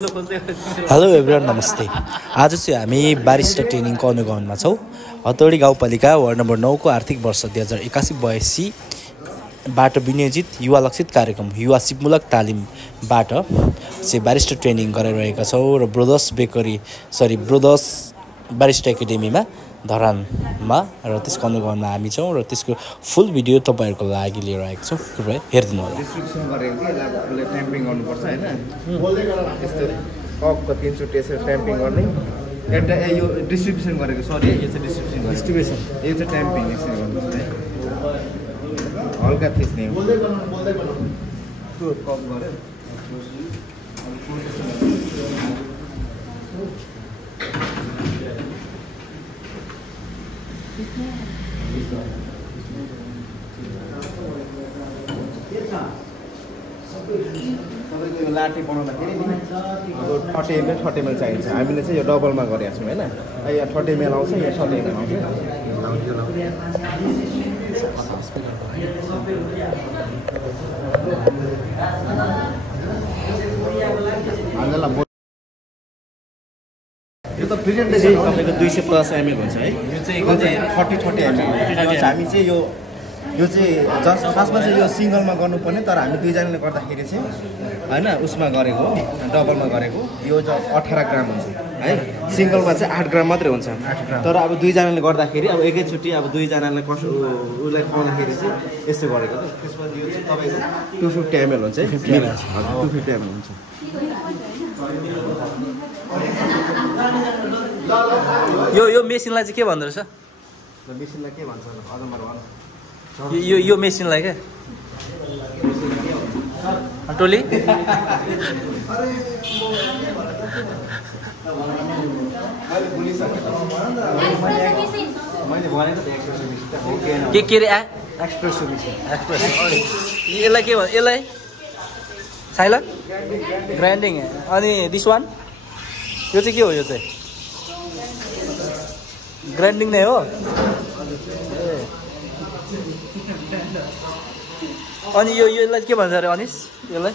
Hello everyone नमस्ते। आज चाहिँ हामी बारिस्टा ट्रेनिङको अनुगमनमा छौँ। हतौडी गाउँपालिका वार्ड नम्बर 9 को आर्थिक वर्ष 2081-82बाट विनियोजित युवा लक्षित कार्यक्रम युवा सिपमूलक तालिमबाट चाहिँ बारिस्टा ट्रेनिङ गराइरहेका छौँ र ब्रोदर्स बारिस्टा एकाडेमीमा धरानमा र त्यसको अनुगमनमा हामी छौँ र त्यसको फुल भिडियो तपाईँहरूको लागि लिएर आएको छौँ। कृपया हेरिदिनु होला। डिस्क्रिप्सन गरेको कि यसलाई ट्याम्पिङ गर्नुपर्छ हैन, यस्तो कपको 300 टेसर ट्याम्पिङ गर्ने एउटा यो डिस्ट्रिब्युसन गरेको सरी यो चाहिँ डिस्ट्रिब्युसन यो चाहिँ ट्याम्पिङ यसरी गर्नुपर्छ है। हल्का थिच्ने हो त्यो कप गरे तपाईँको यो लाठी बनाउँदाखेरि नि 30 ml चाहिन्छ। हामीले चाहिँ यो डबलमा गरेका छौँ होइन। यहाँ 30 ml आउँछ, यहाँ 30 ml आउँछ। यो त प्रेजेन्टेसन तपाईँको 250 ml हुन्छ है। यो चाहिँ 30 ml। हामी चाहिँ यो चाहिँ जस्ट खासमा चाहिँ यो सिङ्गलमा गर्नुपर्ने, तर हामी दुईजनाले गर्दाखेरि चाहिँ होइन उसमा गरेको डबलमा गरेको यो चाहिँ 18 ग्राम हुन्छ है। सिङ्गलमा चाहिँ 8 ग्राम मात्रै हुन्छ, तर अब दुईजनाले गर्दाखेरि अब एकैचोटि अब दुईजनाले उसलाई खुवाउँदाखेरि चाहिँ यस्तो गरेको त। त्यसमा यो चाहिँ तपाईँको 250 ml हुन्छ है। 250 ml हुन्छ। यो मेसिनलाई चाहिँ के भन्दो रहेछ? मेसिनलाई के भन्छ अजम्बर भन्छ यो मेसिनलाई क्या टोली के अरे एक्सप्रेसो मेसिन। यसलाई के भन्छ? यसलाई साइलर ग्राइन्डिङ। अनि दिस वान यो चाहिँ के हो? यो चाहिँ ग्राइन्डिङ नै हो। अनि यसलाई के भन्छ अरे अनिस? यसलाई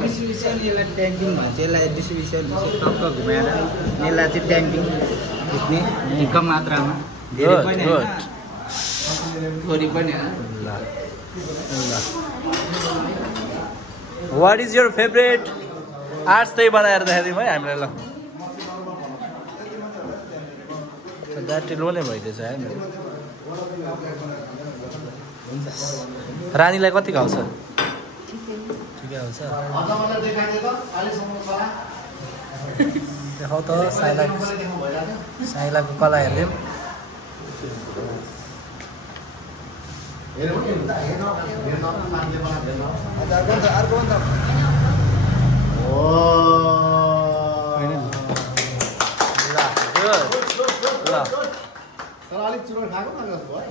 डिस्ट्रिब्युसन, यसलाई ट्याङ्किङ भन्छ। यसलाई डिस्ट्रिब्युसन टक्क घुमाएर यसलाई चाहिँ ट्याङ्किङ भिज्ने ढिक्क मात्रामा, धेरै पनि होइन थोरै पनि होइन। What is your favourite arts? त्यही बनाएर देखाइदिउँ है हामीलाई। ल ब्याट्री लो नै भइदिएछ है। रानीलाई कति आउँछ? ठिकै आउँछ। देखाउ त साइलाको कला हेरिदिउँ। अलिक चुरोट खाएको न जस्तो है।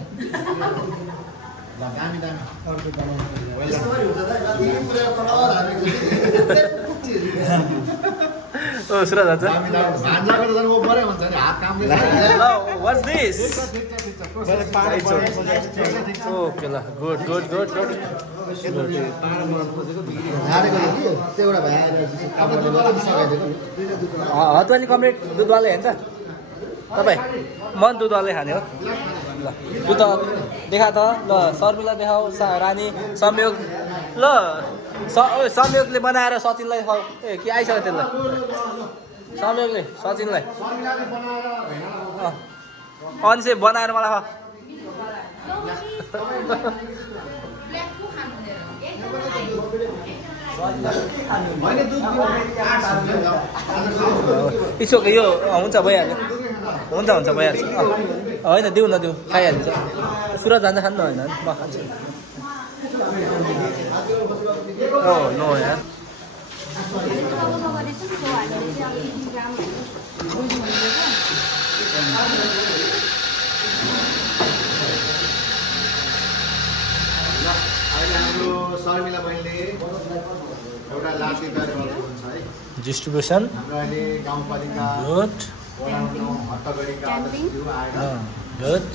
ल दामी अर्को ओ सुरज दाजु भान्जाको त झन् ओभरै हुन्छ नि, हात कामले। What's this? ओके ल गुड। हतुवानी कम्प्लिट दुधवाले हेर्छ तपाईँ? मन दुधवाले खाने हो। ल दुध देखा त। ल शर्मिला देखाऊ, रानी, संयोग। ल संयोगले बनाएर सचिनलाई खुवाऊ। ए के आइसक्यो त्यसलाई? संयोगले सचिनलाई अनि चाहिँ बनाएर मलाई खुवा। इसोके यो हुन्छ भइहाल्यो। हुन्छ भइहाल्छ। होइन दिउँ न दिउँ, खाइहालिन्छ। सुरज जान्छ खानु होइन म खान्छु। ओ नो यार। हाम्रो शर्मिला बहिनीले एउटा लाठी तयार गर्नुहुन्छ है। डिस्ट्रिब्युसन हाम्रो अहिले गाउँपालिका गुड हट्टगढीका अध्यक्षज्यू आएर गुड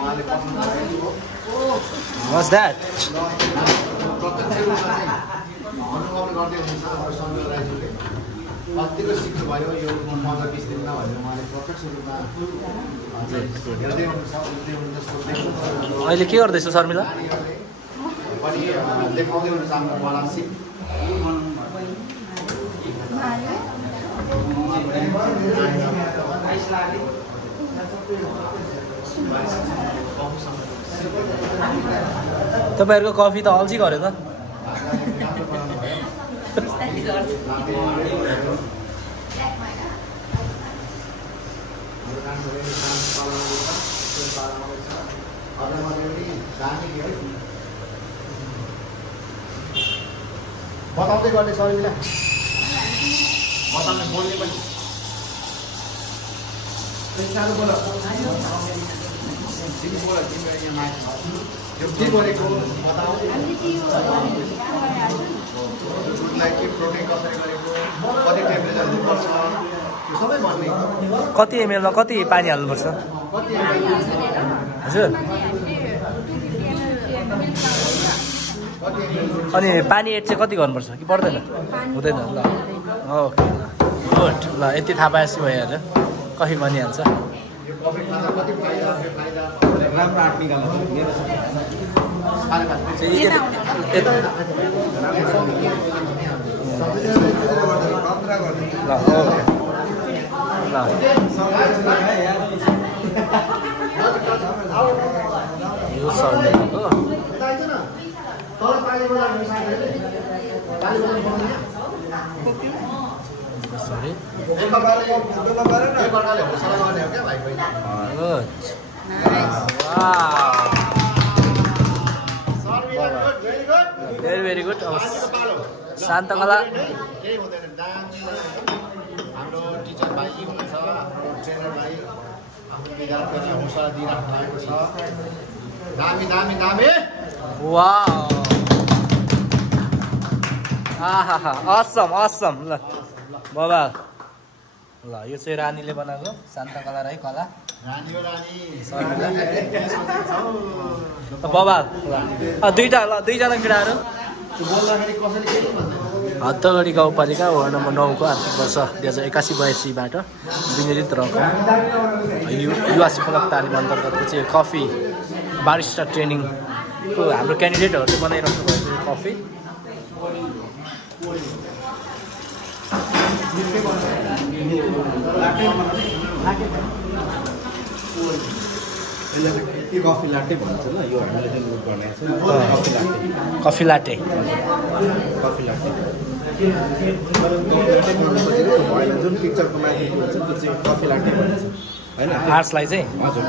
उहाँले पसन्द गरेको What's that? गर्दै हुनुहुन्छ हाम्रो सञ्जय राईज्यूले कतिको सिक्नुभयो यो 15-20 दिनमा भनेर उहाँले प्रत्यक्ष रूपमा हेर्दै हुनुहुन्छ उल्दै हुनुहुन्छ सोध्दै हुनुहुन्छ अहिले के गर्दैछ शर्मिला पनि देखाउँदै हुनुहुन्छ आफ्नो कला सिक तपाईहरुको कफी त अल्छी गर्यो त बताउँदै गर्ने शर्मिला बताउनु बोल्ने पनि सानो बोल यो के गरेको बताऊ दुधलाई के प्रोटिन कसरी गरेको कति टेम्परेचर हुनुपर्छ यो सबै भन्ने कति ml मा कति पानी हाल्नुपर्छ कति हजुर अनि पानी एड चाहिँ कति गर्नुपर्छ कि पर्दैन हुँदैन ल ओके गुड ल यति थाहा पाएपछि भइहाल्यो कफी बनिहाल्छ यो कफी खाँदा कति फाइदा राम्रो आँट निकाल्नु यो सर्नेको सरी भेरी गुड शान्त कला हाम्रो टिचर भाइ हुनुहुन्छ ट्रेनर भाइ आफ्नो विद्यार्थीहरूलाई हौसला दिइराख्नु भएको छ दामी दामी दामी वाउ आहा असम असम ल बाबा ल यो चाहिँ रानीले बनाएको शान्त कला राई कला रानी हो रानी बाबा दुईजना केटाहरू बोल्दाखेरि कसैले के भन्छ हत्तगढी गाउँपालिका वार्ड नम्बर 9 को आर्थिक वर्ष 2081-82बाट विनियोजित रकम युवा शिक्षक तालिम अन्तर्गतको चाहिँ कफी बारिस्टा ट्रेनिङको हाम्रो क्यान्डिडेटहरूले बनाइराख्नु भएको कफी कफी लाटे भन्छ ल यो हामीले नोट बनाएको छ कफी लाटे कफी लाटे जुन पिक्चरको माथि हुन्छ त्यो चाहिँ कफी लाटे भन्छ हैन आर्ट्सलाई चाहिँ हजुर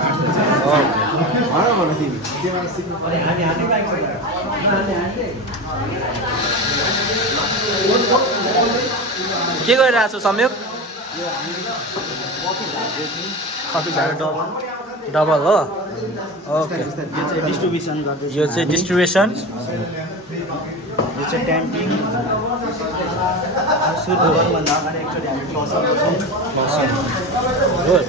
के गरिरहेको छु संयोग कफी डबल हो ओके डिस्ट्रिब्युसन गर्दैछ यो चाहिँ डिस्ट्रिब्युसन यो चाहिँ ट्याम्पिङ सुरु गर्नुभन्दा अगाडि एकचोटि हामी क्लोजअप गर्छौँ गुड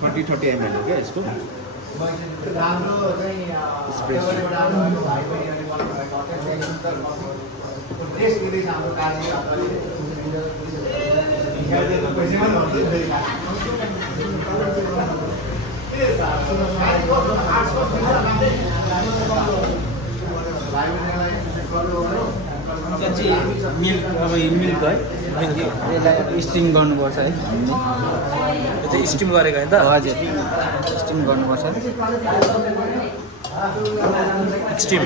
ट्वेन्टी 30 ml हो क्या यसको राम्रो चाहिँ देश विदेश हाम्रो कार्य मिल्क अब यो मिल्क है यसलाई स्टिम गर्नुपर्छ है यो चाहिँ स्टिम गरेको होइन त हजुर स्टिम गर्नुपर्छ स्टिम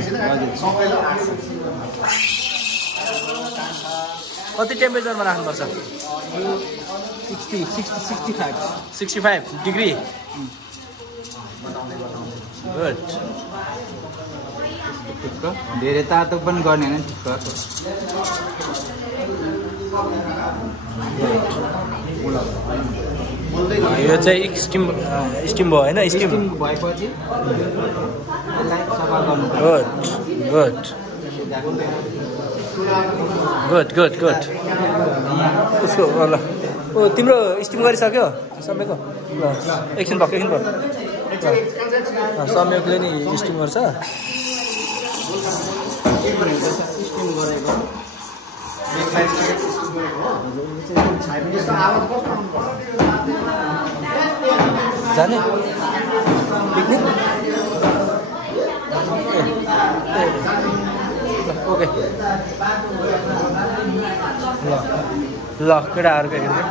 कति टेम्परेचरमा राख्नुपर्छ 65 डिग्री गुड ठिक्क धेरै तातो पनि गर्ने होइन ठिक्क यो चाहिँ स्टिम भयो होइन स्टिम भएपछि यसलाई सफा गर्नु गुड उसको ल ओ तिम्रो स्टिम गरिसक्यो सम्यकको ल एकछिन भयो सम्यकले नि स्टिम गर्छ जाने पिकनिक ओके ल केटाहरूको हेर्ने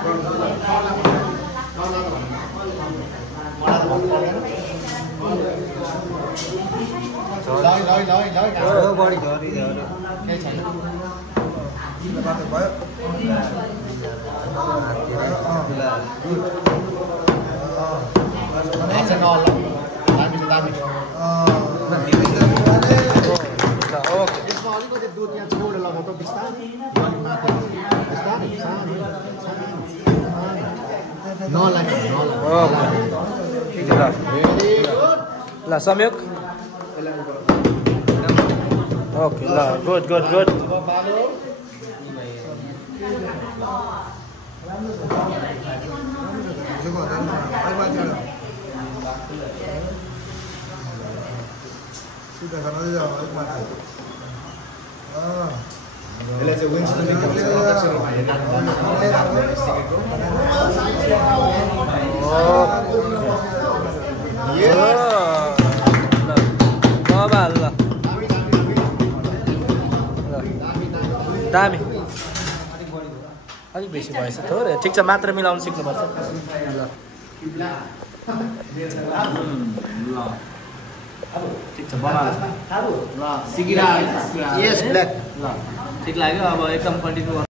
बढी झरी केही छैन दामी यसमा अलिकति दुध यहाँ छोडेर लगाएको बिस्तारै अलिक माथि बिस्तारै नलाग्यो ल संयोग ओके ल गुड सुधा खाना जाऊ अलिक माथि यसलाई चाहिँ विङ्स दामी अलिक बेसी भएछ थोरै ठिक छ मात्र मिलाउनु सिक्नुपर्छ ठिक छ बनाएको ल सिकिरहेको यस ब्ल्याक ल ठिक लाग्यो अब एकदम कन्टिन्यू